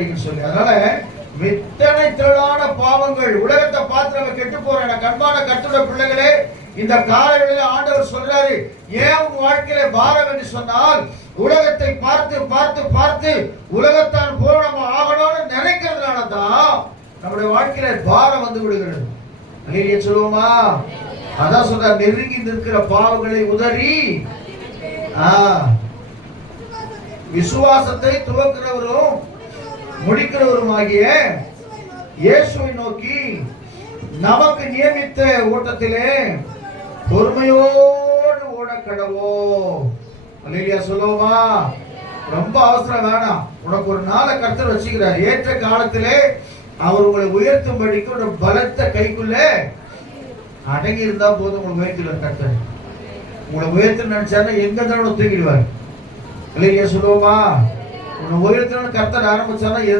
சொல்லி அதனால வித்தனை திரளான பாவங்கள் உலகத்தை பார்த்து நம்ம கெட்டு போறோம். கண்பான கர்த்தருடைய பிள்ளைகளே, இந்த காலைகளில் ஆண்டவர் சொல்றாரு, ஏன் உங்க வாழ்க்கையில பாரம் என்று சொன்னால், உலகத்தை பார்த்து பார்த்து பார்த்து உலகத்தான் போல நம்ம ஆகணும்னு நினைக்கிறதுனால தான் நம்முடைய வாழ்க்கையில பாரம் வந்து விடுகிறது. அல்லேலூயா சொல்லுவோமா? அதான் சொல்ற, நெருங்கி நிற்கிற பாவங்களை உதறி விசுவாசத்தை துவக்கிறவரும் முடிக்கிறவருமாகிய இயேசுவை நோக்கி நமக்கு நியமித்த ஓட்டத்திலே பொறுமையோடு ஓட கடவோம். அல்லேலூயா சொல்லுவோமா? ரொம்ப அவசரம் வேணாம். உனக்கு ஒரு நாளை கர்த்தர் வச்சுக்கிறார். ஏற்ற காலத்திலே அவர் உங்களை உயர்த்தும்படிக்கு ஒரு பலத்த கைக்குள்ள அடங்கி இருந்தா போதும். உங்களை உயர்த்திடுவார் கர்த்தர். உங்களை உயர்த்த நினைச்சாருன்னா எங்க தான் தூக்கிடுவார். அல்லேலூயா சொல்லுவோமா? உன்னை உயர்த்தணும்னு கர்த்தர் ஆரம்பிச்சாருன்னா